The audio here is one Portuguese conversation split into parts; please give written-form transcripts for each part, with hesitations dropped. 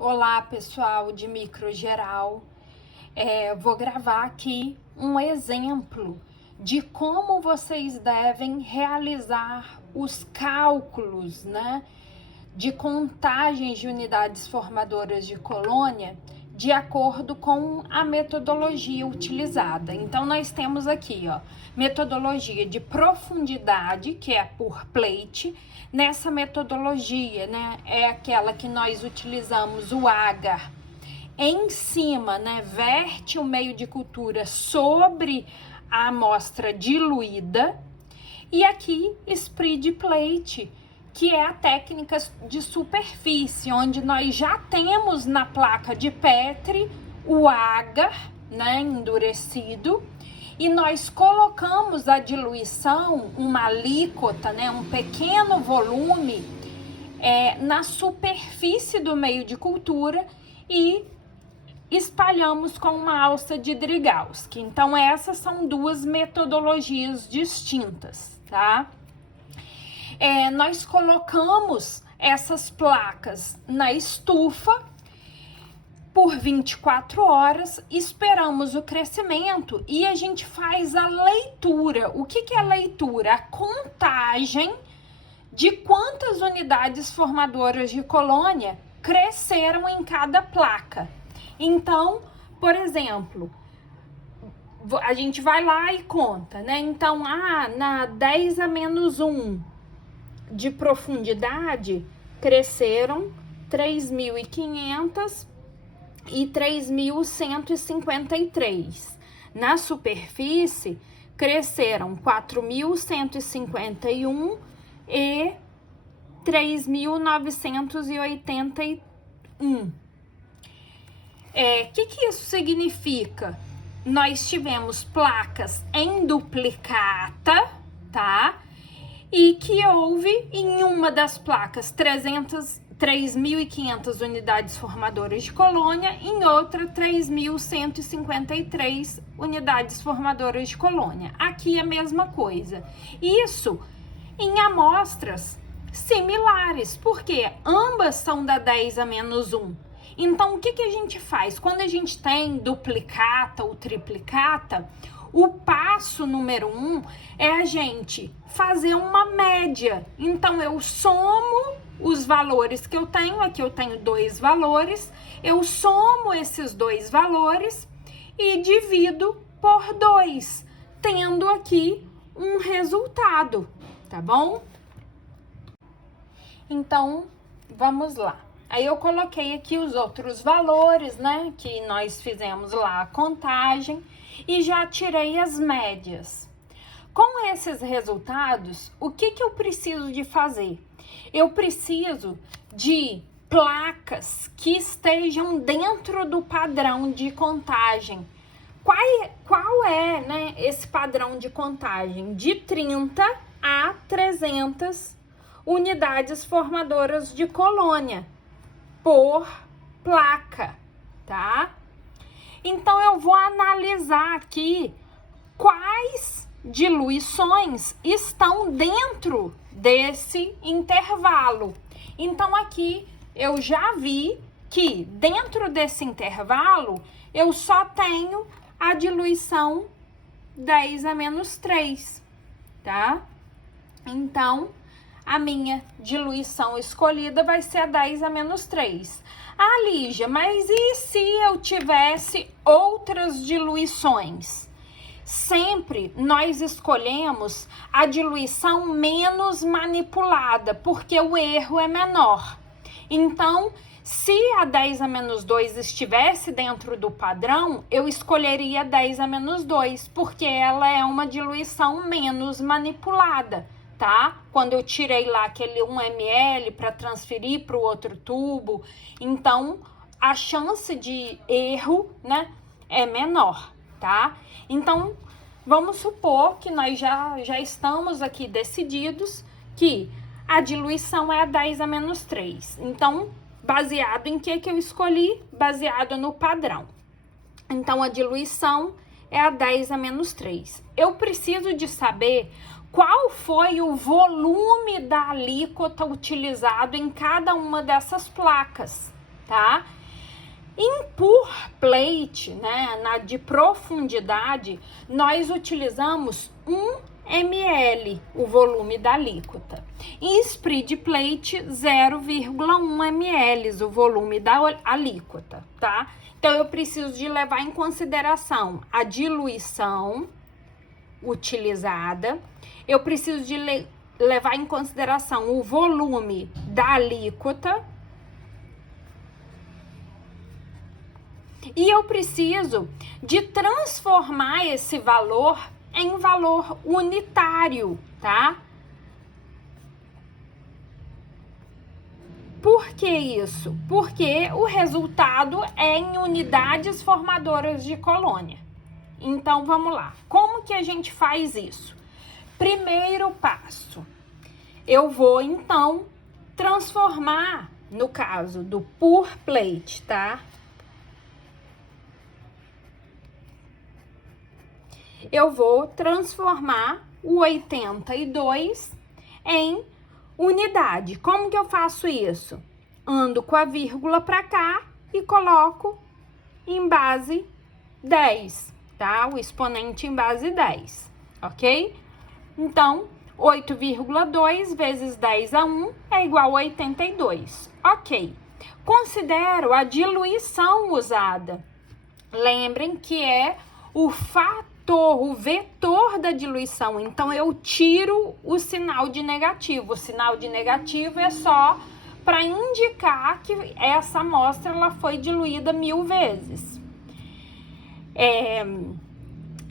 Olá, pessoal de micro geral. Vou gravar aqui um exemplo de como vocês devem realizar os cálculos, né, de contagens de unidades formadoras de colônia de acordo com a metodologia utilizada. Então, nós temos aqui, metodologia de profundidade, que é por plate. Nessa metodologia, né, é aquela que nós utilizamos o agar em cima, né, verte o meio de cultura sobre a amostra diluída. E aqui, spread plate, que é a técnica de superfície, onde nós já temos na placa de Petri o agar, né, endurecido, e nós colocamos a diluição, uma alíquota, né, um pequeno volume na superfície do meio de cultura e espalhamos com uma alça de Drygalski. Então, essas são duas metodologias distintas, tá? Nós colocamos essas placas na estufa por 24 horas, esperamos o crescimento e a gente faz a leitura. O que é a leitura? A contagem de quantas unidades formadoras de colônia cresceram em cada placa. Então, por exemplo, a gente vai lá e conta, né? Então, na 10 a menos 1 de profundidade, cresceram 3.500 e 3.153. Na superfície, cresceram 4.151 e 3.981. Que isso significa? Nós tivemos placas em duplicata, tá? E que houve em uma das placas 3.500 unidades formadoras de colônia, em outra 3.153 unidades formadoras de colônia. Aqui a mesma coisa. Isso em amostras similares, porque ambas são da 10 a menos 1. Então, o que a gente faz? Quando a gente tem duplicata ou triplicata, o passo número 1 é a gente fazer uma média. Então, eu somo os valores que eu tenho. Aqui eu tenho 2 valores. Eu somo esses 2 valores e divido por 2, tendo aqui um resultado, tá bom? Então, vamos lá. Aí eu coloquei aqui os outros valores, né, que nós fizemos lá a contagem e já tirei as médias. Com esses resultados, o que eu preciso de fazer? Eu preciso de placas que estejam dentro do padrão de contagem. Qual é, né, esse padrão de contagem? De 30 a 300 unidades formadoras de colônia por placa, tá? Então, eu vou analisar aqui quais diluições estão dentro desse intervalo. Então, aqui eu já vi que dentro desse intervalo eu só tenho a diluição 10 a menos 3, tá? Então, a minha diluição escolhida vai ser a 10 a menos 3. Lígia, mas e se eu tivesse outras diluições? Sempre nós escolhemos a diluição menos manipulada, porque o erro é menor. Então, se a 10 a menos 2 estivesse dentro do padrão, eu escolheria 10 a menos 2, porque ela é uma diluição menos manipulada, tá? Quando eu tirei lá aquele 1 ml para transferir para o outro tubo, então a chance de erro, né, é menor, tá? Então, vamos supor que nós já estamos aqui decididos que a diluição é a 10 a menos 3. Então, baseado em que eu escolhi? Baseado no padrão. Então, a diluição é a 10 a menos 3. Eu preciso de saber qual foi o volume da alíquota utilizado em cada uma dessas placas, tá? Em pour plate, né, de profundidade, nós utilizamos 1 ml, o volume da alíquota. Em spread plate, 0,1 ml, o volume da alíquota, tá? Então, eu preciso de levar em consideração a diluição utilizada, eu preciso de levar em consideração o volume da alíquota, e eu preciso de transformar esse valor em valor unitário, tá? Por que isso? Porque o resultado é em unidades formadoras de colônia. Então, vamos lá. Como que a gente faz isso? Primeiro passo, eu vou, então, transformar, no caso do pour plate, tá? Eu vou transformar o 82 em unidade. Como que eu faço isso? Ando com a vírgula para cá e coloco em base 10, tá? O exponente em base 10, ok? Então, 8,2 vezes 10 a 1 é igual a 82, ok. Considero a diluição usada. Lembrem que é o o vetor da diluição. Então, eu tiro o sinal de negativo. O sinal de negativo é só para indicar que essa amostra ela foi diluída 1000 vezes.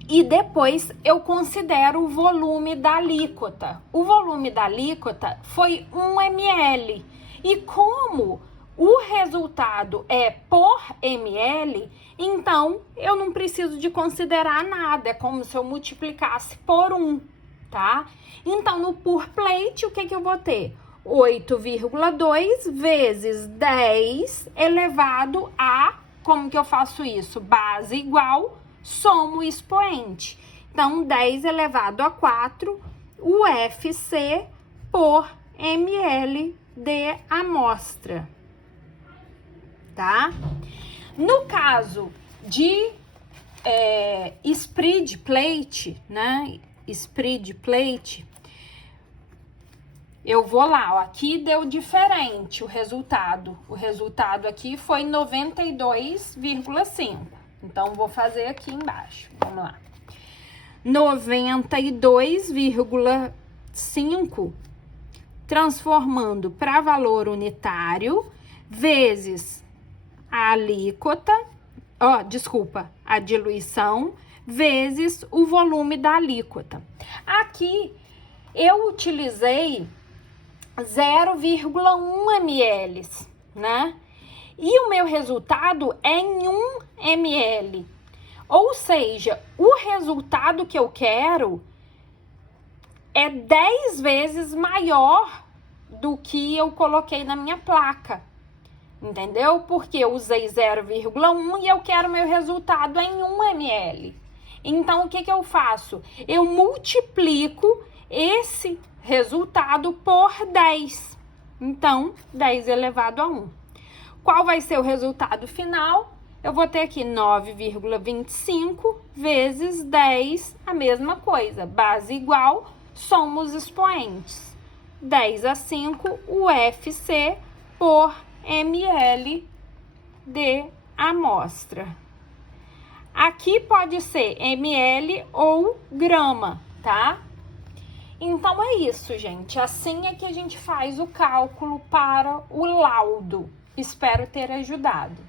E depois eu considero o volume da alíquota. O volume da alíquota foi 1 ml. E como o resultado é por ml, então eu não preciso de considerar nada. É como se eu multiplicasse por 1, tá? Então, no pour plate, o que eu vou ter? 8,2 vezes 10 elevado a... Como que eu faço isso? Base igual, somo expoente. Então, 10 elevado a 4, UFC por ml de amostra. Tá? No caso de spread plate, né? Spread plate, eu vou lá, ó, aqui deu diferente o resultado. O resultado aqui foi 92,5. Então, vou fazer aqui embaixo. Vamos lá. 92,5 transformando para valor unitário vezes a alíquota, a diluição, vezes o volume da alíquota. Aqui, eu utilizei 0,1 ml, né? E o meu resultado é em 1 ml. Ou seja, o resultado que eu quero é 10 vezes maior do que eu coloquei na minha placa. Entendeu? Porque eu usei 0,1 e eu quero meu resultado em 1 ml. Então, o que eu faço? Eu multiplico esse resultado por 10. Então, 10 elevado a 1. Qual vai ser o resultado final? Eu vou ter aqui 9,25 vezes 10, a mesma coisa. Base igual, somos expoentes. 10 a 5, UFC por ml de amostra. Aqui pode ser ml ou grama, tá? Então, é isso, gente. Assim é que a gente faz o cálculo para o laudo. Espero ter ajudado.